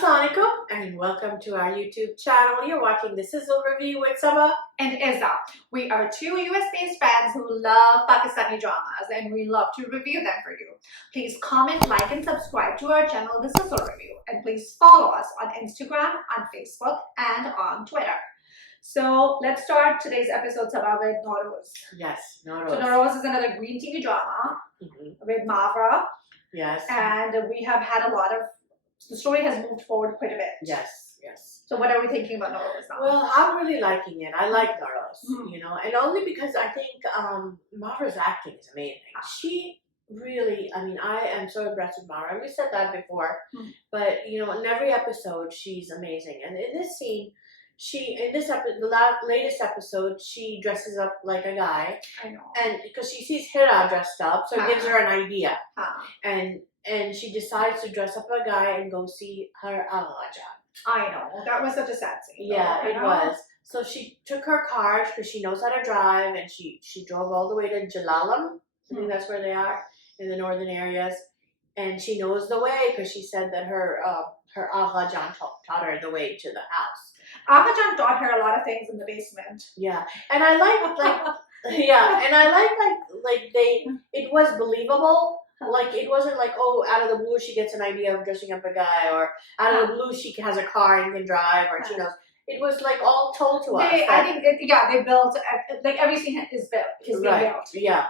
Assalamu alaikum and welcome to our YouTube channel. You're watching the Sizzle review with Sabah and Ayeza. We are two US-based fans who love Pakistani dramas and we love to review them for you. Please comment, like and subscribe to our channel, The Sizzle Review, and please follow us on Instagram, on Facebook and on Twitter. So let's start today's episode, Sabah, with Nowroz. Yes, Nowroz. So Nowroz is another green TV drama with Mavra. Yes. And we have had a lot of, the story has moved forward quite a bit. Yes, yes. So what are we thinking about Nowroz now? Well, I'm really liking it. I like Nowroz, you know, and only because I think Mavra's acting is amazing. She really, I mean, I am so impressed with Mavra. We said that before, but you know, in every episode, she's amazing. And in this scene, the latest episode, she dresses up like a guy. I know. And because she sees Hira dressed up, so it gives her an idea. And she decides to dress up a guy and go see her Agha. I know. That was such a sad scene. Yeah, it was. So she took her car because she knows how to drive, and she drove all the way to Jalalam. I think that's where they are in the northern areas. And she knows the way because she said that her Agha Jan taught her the way to the house. Agha Jan taught her a lot of things in the basement. Yeah, and I like it was believable. Like, it wasn't like, oh, out of the blue she gets an idea of dressing up a guy, or out of the blue she has a car and can drive, or she knows. It was like all told to us. I think, they built, like every scene is built, is being built. Yeah.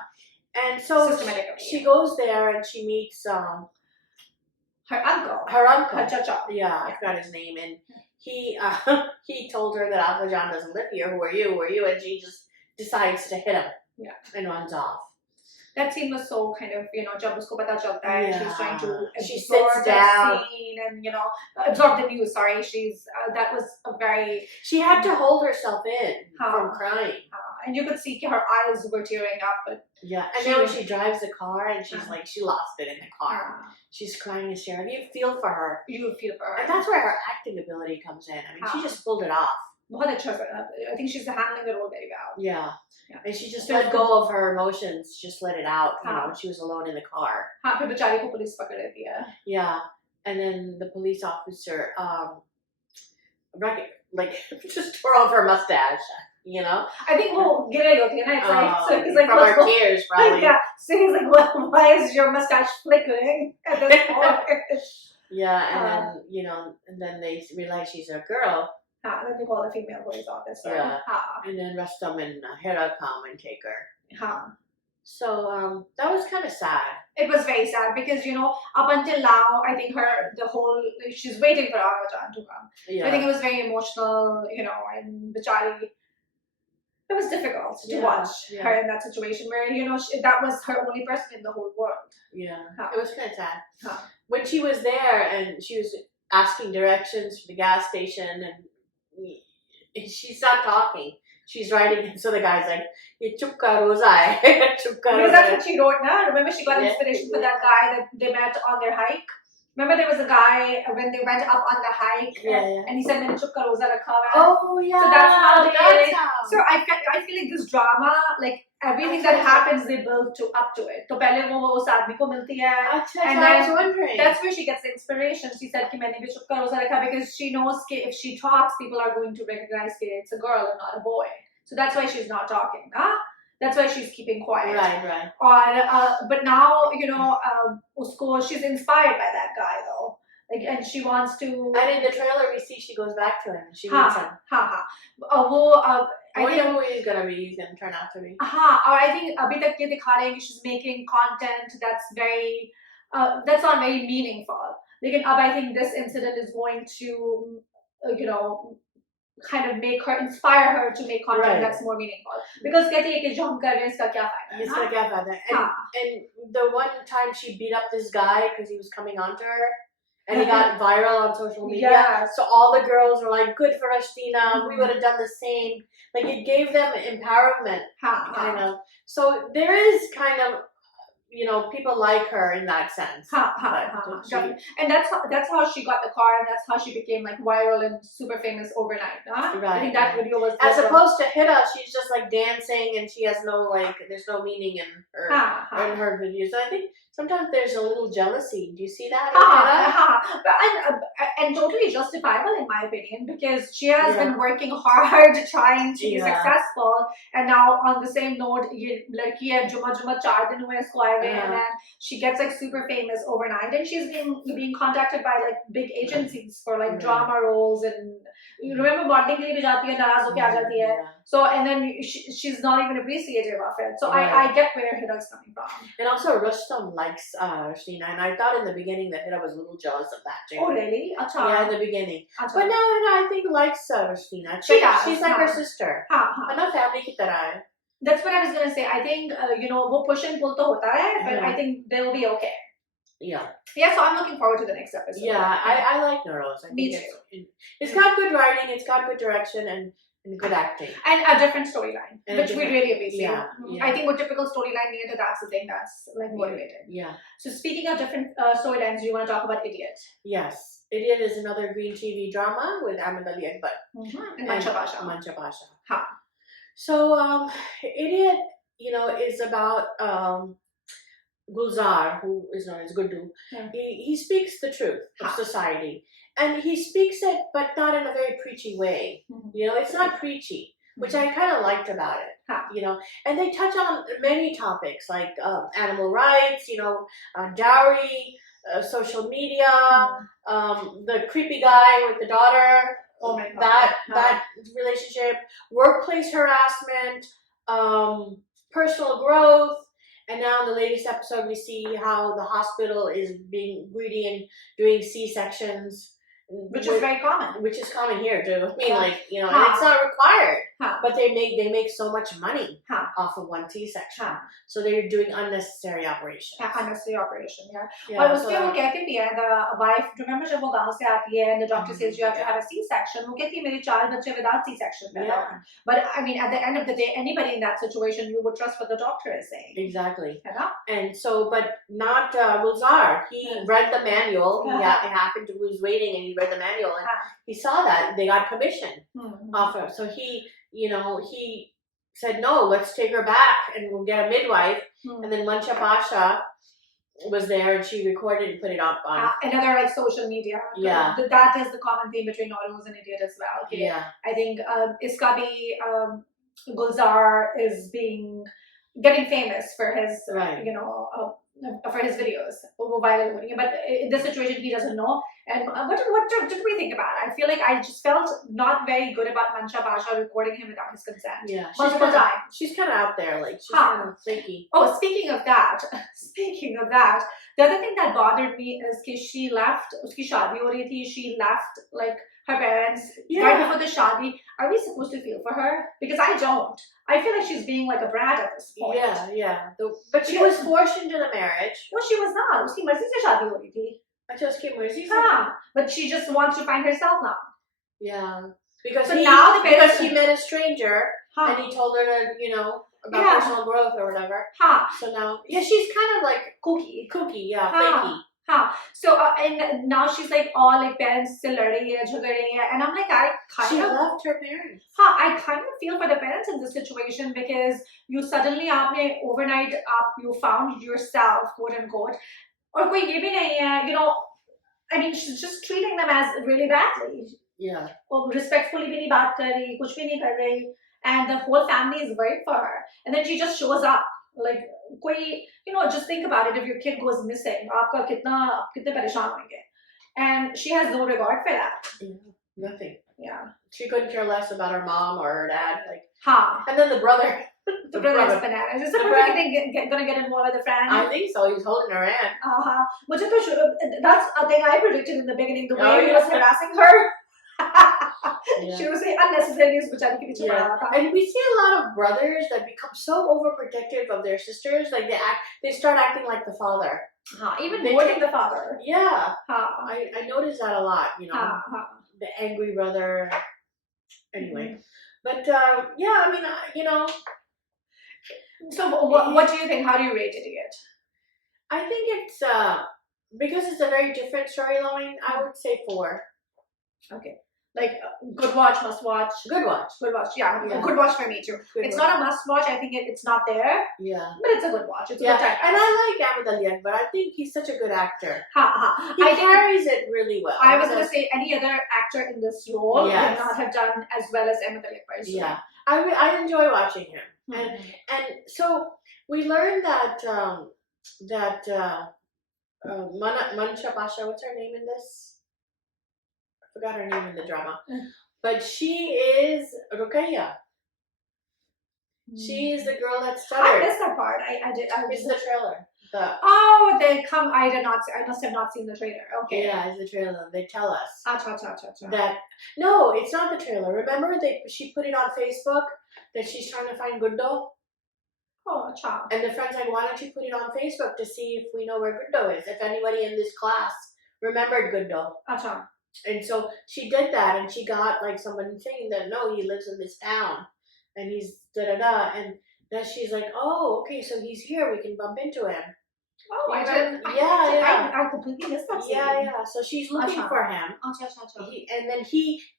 And so she goes there and she meets her uncle. Her chacha. Yeah, I forgot his name. And he told her that Agha Jan doesn't live here. Who are you? Who are you? And she just decides to hit him. Yeah. And runs off. That scene was so kind of, you know, jab usko pata chalta hai, and she's trying to absorb the scene and, you know, absorb the news. Sorry, that was a very... She had to hold herself in from crying. And you could see her eyes were tearing up. But yeah, and then when she drives the car and she's like, she lost it in the car. She's crying hysterically. You feel for her. You feel for her. And that's where her acting ability comes in. I mean, she just pulled it off. I think she's handling the role very well. Yeah. And she just let go of her emotions, just let it out, you know, when she was alone in the car. Yeah. And then the police officer, just tore off her mustache, you know? I think we'll get it, it's like from our tears, probably. Yeah. So he's like, well, why is your mustache flickering at this point? Yeah, and then, you know, and then they realize she's a girl. Then they call the female police officer. Yeah. And then Rustam and Hira come and take her. So that was kind of sad. It was very sad because, you know, up until now, I think she's waiting for Agha Jan to come. Yeah. I think it was very emotional, you know, and Bichari, it was difficult to watch her in that situation where, you know, that was her only person in the whole world. Yeah. It was kind of sad. When she was there and she was asking directions for the gas station, and she's not talking. She's writing, and so the guy's like, "Ye chupka roza hai." Because that's what she wrote now. Remember, she got inspiration for that guy that they met on their hike. Remember, there was a guy when they went up on the hike, and he said, "Maine chupka roza rakha hua hai." Oh yeah. So that's how they. So I feel like this drama, like everything that happens, they build up to it. So pehle wo us aadmi ko milti hai, and then I was wondering. That's where she gets the inspiration. She said, "Ki maine bhi chupka roza rakha," because she knows that if she talks, people are going to recognize that it's a girl and not a boy. So that's why she's not talking. That's why she's keeping quiet. Right. But now, you know, she's inspired by that guy though. Like, and she wants to. And in the trailer, we see she goes back to him. And she meets him. I think who he's gonna be. He's gonna turn out to be. Or I think abhi tak ye dikha rahe hain she's making content that's not very meaningful. Lekin ab I think this incident is going to, you know, kind of inspire her to make content that's more meaningful. Because कहती है कि जो हम कर रहे हैं इसका क्या फायदा? इसका क्या फायदा? And the one time she beat up this guy because he was coming onto her, and he got viral on social media. Yeah. So all the girls were like, "Good for Rashdina. We would have done the same." Like, it gave them empowerment, kind of. So there is kind of, you know, people like her in that sense. And that's how she got the car, and that's how she became like viral and super famous overnight. Right. I think that video was as opposed to Hira, she's just like dancing and she has no there's no meaning in her videos. So I think sometimes there's a little jealousy. Do you see that? In And totally justifiable in my opinion, because she has been working hard trying to be successful, and now on the same note, ye ladki hai juma 4 din hue isko aaye hain, and then she gets like super famous overnight, and she's being contacted by like big agencies for like drama roles, and you remember modeling ke liye bhi jati hai, naraz ho ke aa jati hai. So and then she's not even appreciative of it. So I get where Hira's coming from. And also Rustam likes Rashdina, and I thought in the beginning that Hira was a little jealous of that too. Oh really? Achha. Yeah, in the beginning. Achha. But now I think likes Rashdina. She's like her sister. Another family ki tarah hai. That's what I was gonna say. I think wo push and pull to hota hai, but I think they'll be okay. Yeah. Yeah, so I'm looking forward to the next episode. Yeah, I like Nurose. Me too. It's got good writing, it's got good direction, and good acting. And a different storyline, which we really appreciate. Yeah. I think what typical storyline near that's the thing that's like motivated. Yeah. So speaking of different storylines, do you want to talk about Idiot? Yes. Idiot is another Green TV drama with Ahmed Ali Akbar. And Mancha Basha. Mancha Basha. Ha. So, Idiot, is about Gulzar, who is known as Guddu. He speaks the truth of society. And he speaks it, but not in a very preachy way. It's not preachy, which I kind of liked about it. And they touch on many topics like animal rights, dowry, social media, the creepy guy with the daughter. Oh my God. That relationship, workplace harassment, personal growth. And now in the latest episode, we see how the hospital is being greedy and doing C-sections. Which is very common. Which is common here too. I mean, and it's not required. But they make so much money off of one C-section. So they're doing unnecessary operations. Unnecessary operation, और उसके वो कहते भी है, the wife, remember जब वो गांव से आती है and the doctor says you have to have a C-section, वो कहती है मेरे 4 बच्चे without C-section पैदा हुए. But I mean, at the end of the day, anybody in that situation, you would trust what the doctor is saying. Exactly. And so, but not Gulzar. He read the manual. He happened to was waiting and he read the manual and he saw that they got commission off of. So he said, no, let's take her back and we'll get a midwife. And then Mancha Pasha was there and she recorded and put it up on another like social media. Yeah. That is the common theme between Noroz and Idiot as well. Okay. Yeah. I think iska bhi Gulzar is getting famous for his for his videos, but in this situation he doesn't know. And what did we think about it? I feel like I just felt not very good about Mancha Basha recording him without his consent. Yeah, multiple times. She's kind of out there, like she's kind of flaky. Oh, speaking of that, the other thing that bothered me is that she left. Uski shaadi ho rahi thi. She left like her parents right before the shaadi. Are we supposed to feel for her? Because I don't. I feel like she's being like a brat at this point. Yeah. But she was forced into the marriage. No, she was not. Uski marzi se shaadi ho rahi thi. But she just wants to find herself now. Yeah. Because because he met a stranger and he told her to, about personal growth or whatever. So now, she's kind of like kooky, flaky. So and now she's like all like parents still and I'm like she loved her parents. I kind of feel for the parents in this situation because you suddenly overnight you found yourself, quote unquote, or koi ye bhi nahi hai, I mean she's just treating them as really badly. Yeah. Respectfully bhi nahi baat kar rahi, kuch bhi nahi kar rahi, and the whole family is worried for her, and then she just shows up like koi, just think about it, if your kid goes missing, aapka kitne pareshan honge, and she has no regard for that. Nothing. Yeah. She couldn't care less about her mom or her dad, and then the brother. The brother is bananas. Is the brother gonna get involved with the friend? I think so. He's holding her hand. That's a thing I predicted in the beginning. The way he was harassing her. She was unnecessary. And we see a lot of brothers that become so overprotective of their sisters. Like they start acting like the father. Even more than the father. Yeah. I noticed that a lot. The angry brother. Anyway, but I mean, So what do you think? How do you rate Idiot? I think it's because it's a very different storyline. I would say 4. Okay. Like good watch, must watch. Good watch. Good watch, yeah. Yeah. Good watch for me too. It's not a must watch. I think it's not there, Yeah. but it's a good watch. It's a Yeah, good time. and I like Ahmed Ali, but I think he's such a good actor. Ha ha. He I think carries it really well. I was gonna say any other actor in this role would Yes. not have done as well as Ahmed Ali personally. Yeah, I enjoy watching him, Mhm. and so we learned that Mansha Pasha, what's her name in this? I forgot her name in the drama, but she is Ruqayya. She is the girl that I stuttered. missed that part. It's the trailer. Oh, they come. I did not. I must have not seen the trailer. Okay. Yeah, it's the trailer. They tell us Acha. that no, it's not the trailer. Remember, she put it on Facebook that she's trying to find Guddo, Oh, acha. and the friend's like, "Why don't you put it on Facebook to see if we know where Guddo is? If anybody in this class remembered Guddo." Acha. And so she did that, and she got like someone saying that no, he lives in this town, and he's da, and then she's like, "Oh, okay, so he's here. We can bump into him." Oh, I Even- did. yeah. I completely missed that scene. Yeah. So she's looking Acha. for him. Acha. And then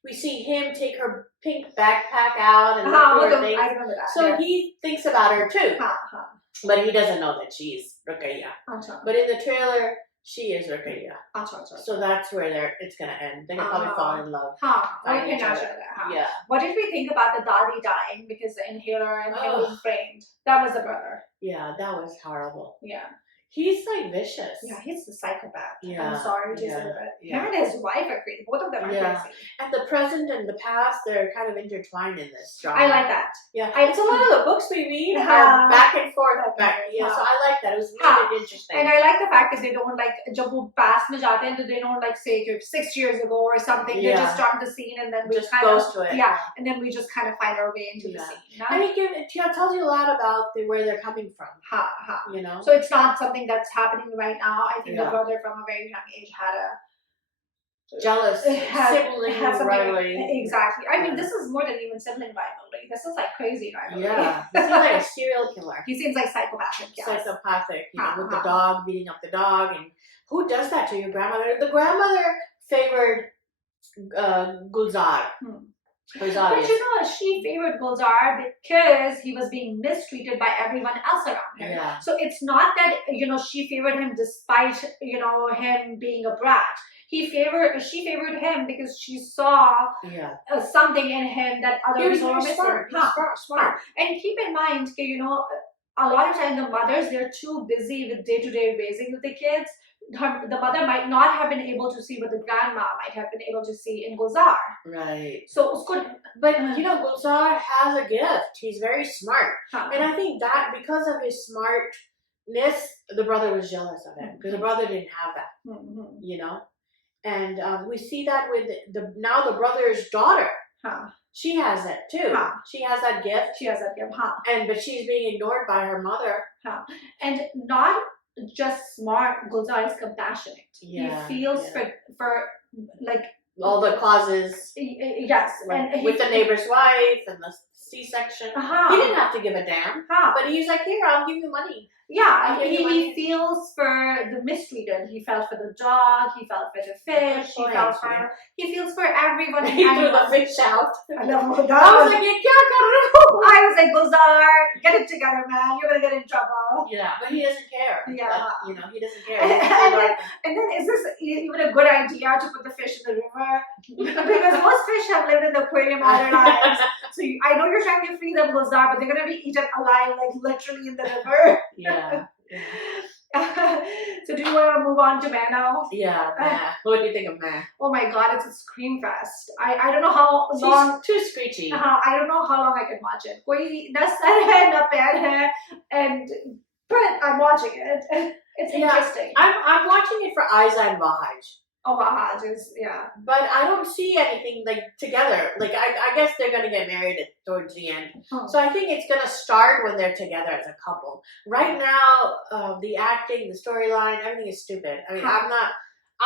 we see him take her pink backpack out and look Ah, for her I things. remember that. So yeah. he thinks about her too, Ha. but he doesn't know that she's Ruqayya. Acha. But in the trailer, she is Ruqayya. Acha. So that's where it's gonna end. They're gonna probably fall in love. Ha. I Find can each other. imagine that. Ha. Yeah. What did we think about the Dadi dying because the inhaler and him Oh. being framed? That was the brother. Yeah, that was horrible. Yeah. He's like vicious. Yeah, he's the psychopath. Yeah, I'm sorry to yeah, say that. yeah. Him and his wife are crazy. Both of them are Yeah. crazy. And the present and the past, they're kind of intertwined in this drama. I like that. Yeah, it's a lot of the books we read Yeah. are back and forth. Yeah. So I like that. It was Yeah. really interesting. And I like the fact that they don't like जब वो past में जाते हैं तो they don't like say कि 6 years ago or something. They Yeah. just start the scene and then we just kind goes of to it. yeah, and then we just kind of find our way into the Yeah. scene. You know? I mean, it tells you a lot about where they're coming from. Ha. You know. So it's not something that's happening right now. I think the Yeah. brother from a very young age had a Jealous sibling something- rivalry. Exactly. I mean, Yeah. this is more than even sibling rivalry. This is like crazy rivalry. Yeah, this is like a serial killer. He seems like psychopathic. Yes. Psychopathic, with the Uh-huh. dog beating up the dog, and who does that to your grandmother? The grandmother favored Gulzar. It was But obvious. you know, she favored Gulzar because he was being mistreated by everyone else around her. Yeah. So it's not that she favored him despite him being a brat. She favored him because she saw Yeah. something in him that other He was people were very missing. smart. He was smart. And keep in mind, a lot of times the mothers, they're too busy with day-to-day raising of the kids. The mother might not have been able to see what the grandma might have been able to see in Gulzar. Right. So usko, But Gulzar has a gift. He's very smart. हाँ, And I think that because of his smartness, the brother was jealous of him. Because the brother didn't have that, hmm, And we see that with the brother's daughter. हाँ, She has it too. Huh. She has that gift. she has that gift, हाँ. But she's being ignored by her mother. And not just smart, Gulzar is compassionate. Yeah, He feels yeah. for like All the causes, yes, like, and with the neighbor's wife and the C-section. He didn't have to give a damn. But he's like, here, I'll give you money. Yeah, I'll give you he money. feels for the mistreated. He felt for the dog. He felt for the fish. Good He felt point, for. He feels for everyone. He threw the fish out. I love I that. was like, you can't go. I was like, Gulzar, get it together, man. You're gonna get in trouble. Yeah, but he doesn't care. Yeah. He doesn't care. And then, is this even a good idea to put the fish in the river? Because most fish have lived in the aquarium all their lives. So I know you're trying to free them, Gulzar, but they're gonna be eaten alive, like literally in the river. Yeah. So do you want to move on to Man now? Yeah, man. What do you think of man? Oh my god, it's a scream fest. I don't know how long. She's too screechy. I don't know how long I can watch it. कोई न sir है न पैर है, and but I'm watching it. It's interesting. I'm watching it for Ayeza and Wahaj. Oh, Wahaj is But I don't see anything like together. Like I guess they're gonna get married towards the end. Oh. So I think it's gonna start when they're together as a couple. Right now, the acting, the storyline, everything is stupid. I mean, I'm not.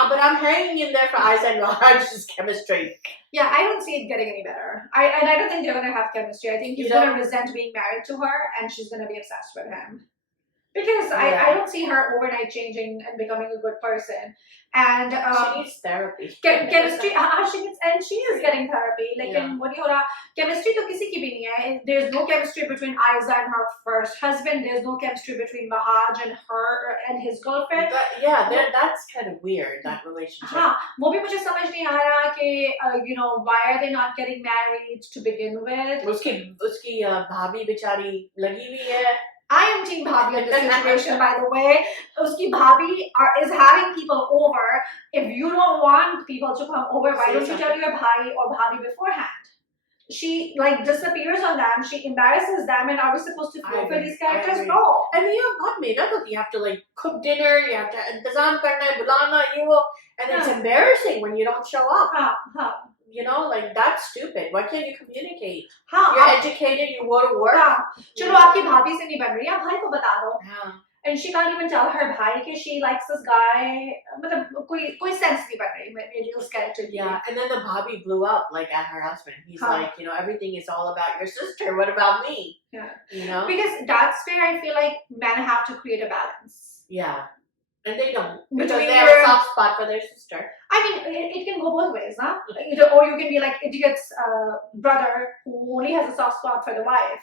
But I'm hanging in there for Ayeza and Wahaj's chemistry. Yeah, I don't see it getting any better. I don't think they're gonna have chemistry. I think he's gonna resent being married to her, and she's gonna be obsessed with him. Because Yeah. I don't see her overnight changing and becoming a good person. And she needs therapy. chemistry, she is getting therapy. Like Yeah. in what you chemistry to kisi ki bhi nahi hai. There's no chemistry between Ayeza and her first husband. There's no chemistry between Wahaj and her and his girlfriend. But, yeah, that's kind of weird, that relationship. हाँ, वो भी मुझे समझ नहीं आ रहा कि you know, why are they not getting married to begin with? उसकी भाभी बेचारी लगी हुई है. I am team Bhabhi in this situation, by the way. Uski Bhabhi is having people over. If you don't want people to come over, why don't you tell your Bhai or Bhabhi beforehand? She like disappears on them. She embarrasses them, and are we supposed to feel for these characters? No. And you have got made up. You have to like cook dinner. You have to intezam karna hai, bulana, you know, and it's embarrassing when you don't show up. You know, like that's stupid. Why can't you communicate? You're educated. You go to work. चलो आपकी भाभी से नहीं बन रही है, भाई को बता दो. And she can't even tell her bhai that she likes this guy. मतलब कोई sense नहीं बन रही मेरी उस character की. Yeah, and then the bhabhi blew up like at her husband. He's like, you know, everything is all about your sister. What about me? Yeah. You know? Because that's where I feel like men have to create a balance. Yeah. And they don't. Because they have a soft spot for their sister. I mean, it can go both ways, huh? Or you can be like idiot's brother who only has a soft spot for the wife.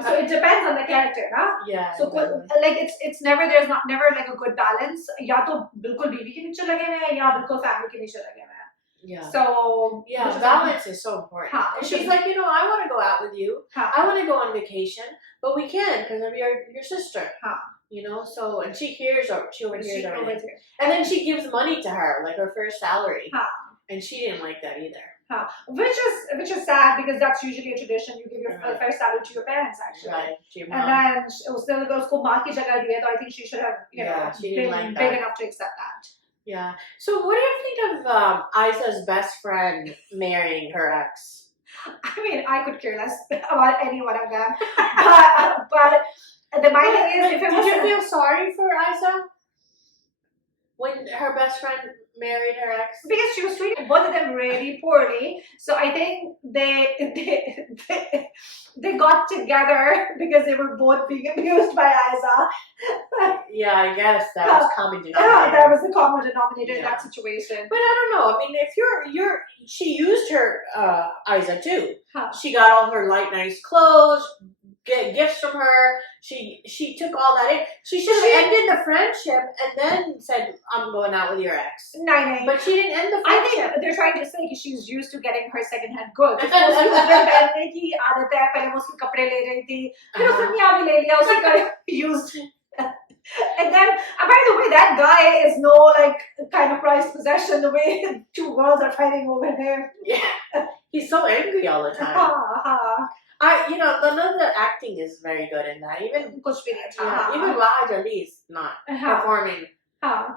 So it depends on the character, huh? Yeah. So like it's never never like a good balance. या तो बिल्कुल बीवी के नीचे लगे हुए हैं या बिल्कुल family के नीचे लगे हुए हैं. Yeah. So yeah, balance is so important. And she's like, you know, I want to go out with you. I want to go on vacation, but we can because of your sister. You know, so and she overhears everything. And then she gives money to her, like her first salary. And she didn't like that either. Which is sad because that's usually a tradition. You give your first salary to your parents, actually. Right. To your mom. And then उसको माँ की जगह दिया, so I think she should have, you know, been big enough to accept that. Yeah. So what do you think of Aiza's best friend marrying her ex? I mean, I could care less about any one of them, but the my thing is, did you feel sorry for Ayeza when her best friend married her ex? Because she was treating both of them really poorly. So I think they got together because they were both being abused by Ayeza. Yeah, I guess that was common denominator. That was the common denominator in that situation. But I don't know. I mean, if she used her Ayeza too. She got all her light, nice clothes. Get gifts from her. She took all that in. She should have ended the friendship and then said, "I'm going out with your ex." No. But she didn't end the friendship. I think they're trying to say she's used to getting her secondhand goods. पहनने की आदत है. पहले वो उसके कपड़े ले रही थी. फिर उसने यहाँ भी ले लिया. उसी used. And then, by the way, that guy is no like kind of prized possession. The way two girls are fighting over him. Yeah, he's so angry all the time. You know, none of the acting is very good in that. Even Wahaj Ali is not performing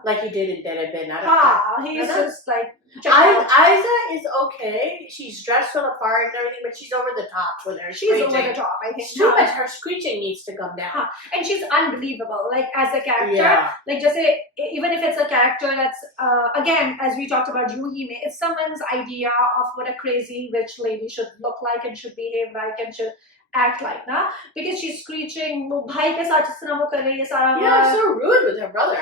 like he did in Dead Bin. He's just like Ayeza is okay. She's dressed on the part and everything, but she's over the top with her. She's over the top, I think. Too much. Her screeching needs to come down. And she's unbelievable, like as a character. Like just say, even if it's a character that's again, as we talked about Juhi mein, it's someone's idea of what a crazy rich lady should look like and should behave like and should act like, na? Because she's screeching, bhai ke saath jis tarah wo kar rahi hai sara. Yeah, so rude with her brother.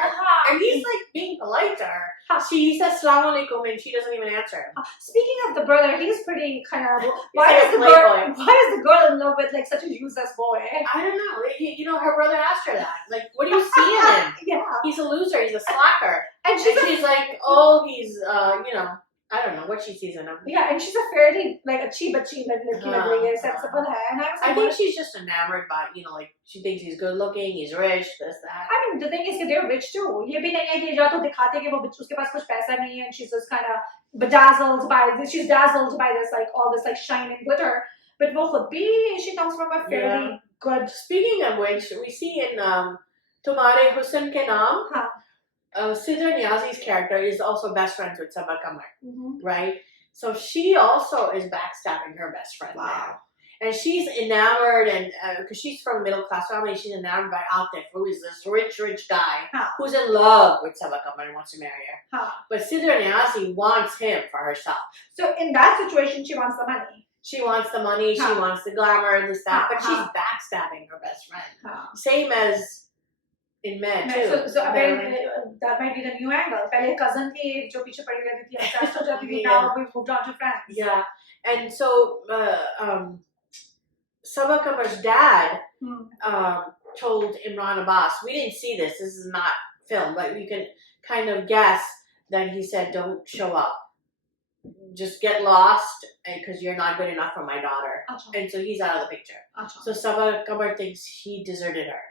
And he's like being polite to her. She says Salaam Alaikum and she doesn't even answer him. Speaking of the brother, he's pretty kind of. Why is the girl in love with like such a useless boy? I don't know. You know, her brother asked her that. Like, what do you see in him? Yeah. He's a loser. He's a slacker. And she's like, oh, he's you know. I don't know what she sees in him. Yeah, and she's a fairly like achhi bachi sensible hai. And I think she's just enamored by, you know, like she thinks he's good looking, he's rich, this, that. I mean, the thing is that they're rich too. ये भी नहीं है कि या तो दिखाते कि वो उसके पास कुछ पैसा नहीं है and she's just kind of bedazzled by this. She's dazzled by this like all this like shine and glitter. But वो खुद भी she comes from a fairly good. Speaking of which, we see in Tumhare Husn Ke Naam. Sizzle Niazi's character is also best friends with Sabah Kamar, right? So she also is backstabbing her best friend now. And she's enamored, and because she's from a middle class family, she's enamored by Atif, who is this rich guy who's in love with Sabah Kamar and wants to marry her. But Sizzle Niazi wants him for herself. So in that situation, she wants the money. She wants the money, she wants the glamour, this, that, but she's backstabbing her best friend. Same as in men मैं too. so Marilyn. that might be the new angle. पहले cousin थी एक जो पीछे पड़ी रहती थी, obsessed हो जाती थी. Yeah. Now we've moved on to friends. Yeah, and so Sabah Kamar's dad told Imran Abbas, we didn't see this. This is not filmed, but you can kind of guess that he said, "Don't show up. Just get lost because you're not good enough for my daughter." अच्छा. And so he's out of the picture. अच्छा. So Sabah Kamar thinks he deserted her.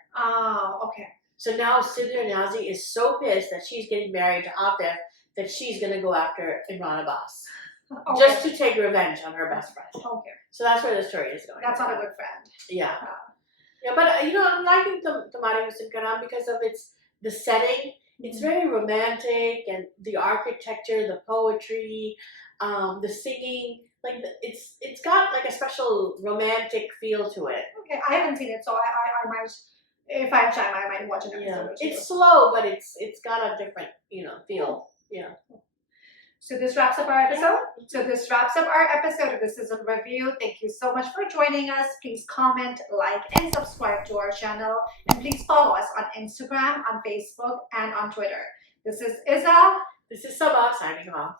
Okay. So now Sidra Niazi is so pissed that she's getting married to Atif that she's going to go after Imran Abbas. Okay. Just to take revenge on her best friend. Okay. So that's where the story is going. That's not a good friend. Yeah. Yeah, but I'm liking Tamari Hussain Karam because of the setting. It's very romantic, and the architecture, the poetry, the singing. Like it's got like a special romantic feel to it. Okay, I haven't seen it, so I might, if I have time, I might watch an episode. Yeah, it's slow, but it's got a different feel. Yeah. So this wraps up our episode. So this wraps up our episode of the Sizzle review. Thank you so much for joining us. Please comment, like, and subscribe to our channel. And please follow us on Instagram, on Facebook, and on Twitter. This is Izza. This is Sabah signing off.